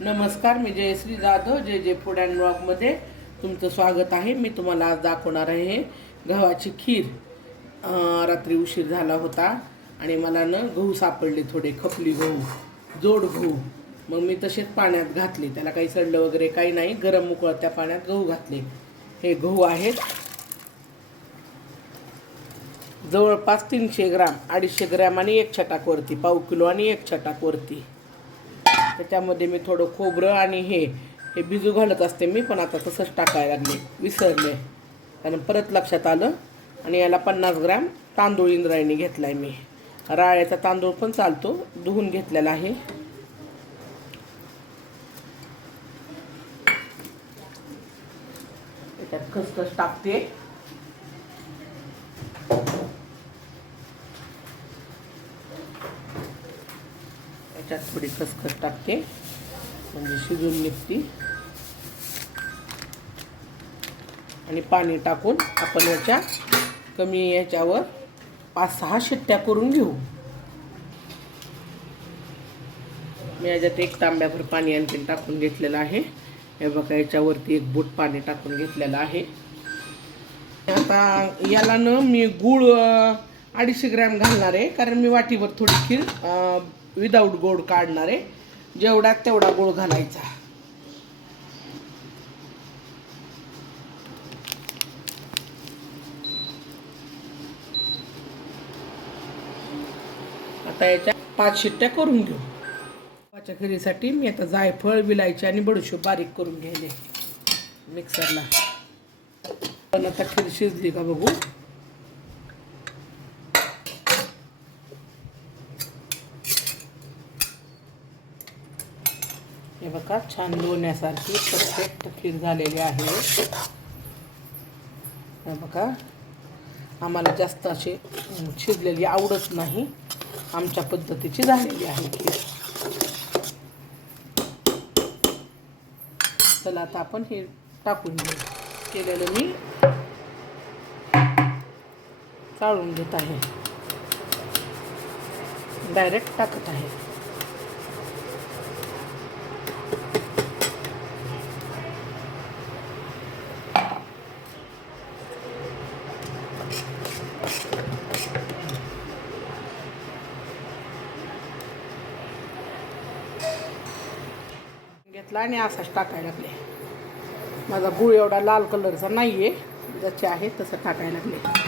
नमस्कार मी जयश्री जाधव जे जे फूड अँड ब्लॉगमध्ये तुमचं स्वागत आहे. मी तुम्हाला आज दाखवणार आहे गव्हाची खीर. रात्री उशीर झाला होता आणि मला ना गहू सापडले थोडे खपली गहू जोड गहू. मग मी तसेच पाण्यात घातले. त्याला काही सडलं वगैरे काही नाही गरम उकळत्या पाण्यात गहू घातले. हे गहू आहेत. जवळपास तीनशे ग्राम अडीचशे ग्रॅम आणि एक छटाकवरती पाव किलो आणि एक छटाकवरती. त्याच्यामध्ये मी थोडं खोबरं आणि हे हे बिजू घालत असते मी पण आता तसंच टाकायला लागले विसरले. कारण परत लक्षात आलं आणि याला पन्नास ग्रॅम तांदूळ इंद्रायणी घेतला आहे मी. राळ्याचा तांदूळ पण चालतो धुवून घेतलेला आहे. त्याच्यात खसखस टाकते याच्यात थोडी खसखस टाकते. म्हणजे शिजून निघती. आणि पाणी टाकून आपण याच्या कमी याच्यावर पाच सहा शिट्ट्या करून घेऊ. मी याच्यात एक तांब्याभर पाणी आणखीन टाकून घेतलेलं आहे. हे बघा याच्यावरती एक बोट पाणी टाकून घेतलेलं आहे. आता याला न मी गूळ अडीचशे ग्रॅम घालणार आहे. कारण मी वाटीवर थोडी खीर विदाऊट गोड काढणार आहे. जेवढा तेवढा गोळ घालायचा. आता याच्या पाच शिट्ट्या करून घेऊ. गव्हाच्या खिरीसाठी मी आता जायफळ विलायची आणि बडुशेप बारीक करून घ्यायले मिक्सरला. पण आता खीर शिजली का बघू. हे बघा छान लोण्यासारखी परफेक्ट खीर झालेली आहे. हे बघा आम्हाला जास्त अशी शिजलेली आवडत नाही. आमच्या पद्धतीची झालेली आहे खीर. चला आता आपण हे टाकून घेऊ. केलेलं मी चाळून घेत आहे. डायरेक्ट टाकत आहे. घेतला आणि असाच टाकायला लागले. माझा गुळ एवढा लाल कलरचा नाही आहे जसे आहे तसं टाकायला लागले.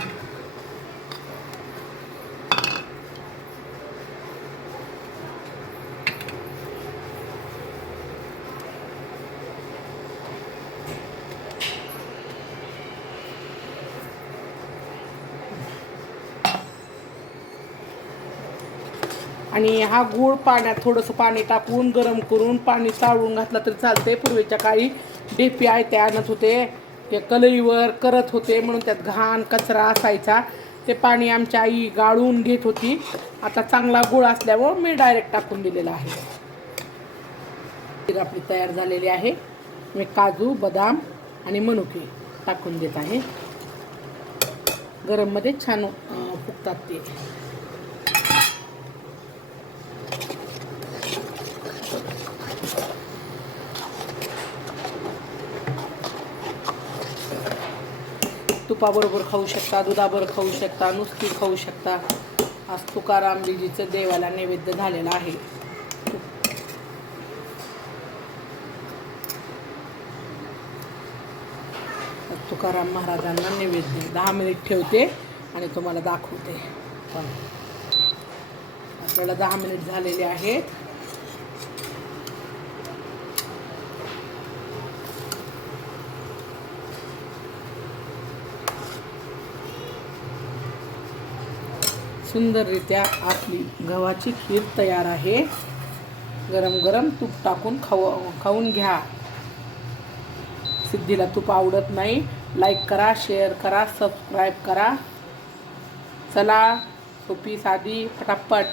आणि हा गूळ पाण्यात थोडंसं पाणी टाकून गरम करून पाणी चाळून घातलं तरी चालते पूर्वीच्या काळी डेपी आहे ते आणत होते. ते कलईवर करत होते म्हणून त्यात घाण कचरा असायचा. ते पाणी आमची आई गाळून घेत होती. आता चांगला गुळ असल्यावर मी डायरेक्ट टाकून दिलेला आहे. आपली तयार झालेली आहे. मी काजू बदाम आणि मनुके टाकून देत आहे. गरममध्ये छान फुकतात फुगतात ते. तुपाबरोबर खाऊ शकता दुधाबरोबर खाऊ शकता नुसती खाऊ शकता. आज तुकारामजीजीचं देवाला नैवेद्य झालेलं आहे. तुकाराम महाराजांना नैवेद्य. दहा मिनिट ठेवते आणि तुम्हाला दाखवते. पण आपल्याला दहा मिनिट झालेले आहेत. सुंदररित्या आपली गव्हाची खीर तयार आहे. गरम गरम तूप टाकून खाऊ खाऊन घ्या. सिद्धीला तूप आवडत नाही. लाईक करा शेअर करा सबस्क्राईब करा. चला सोपी साधी पटापट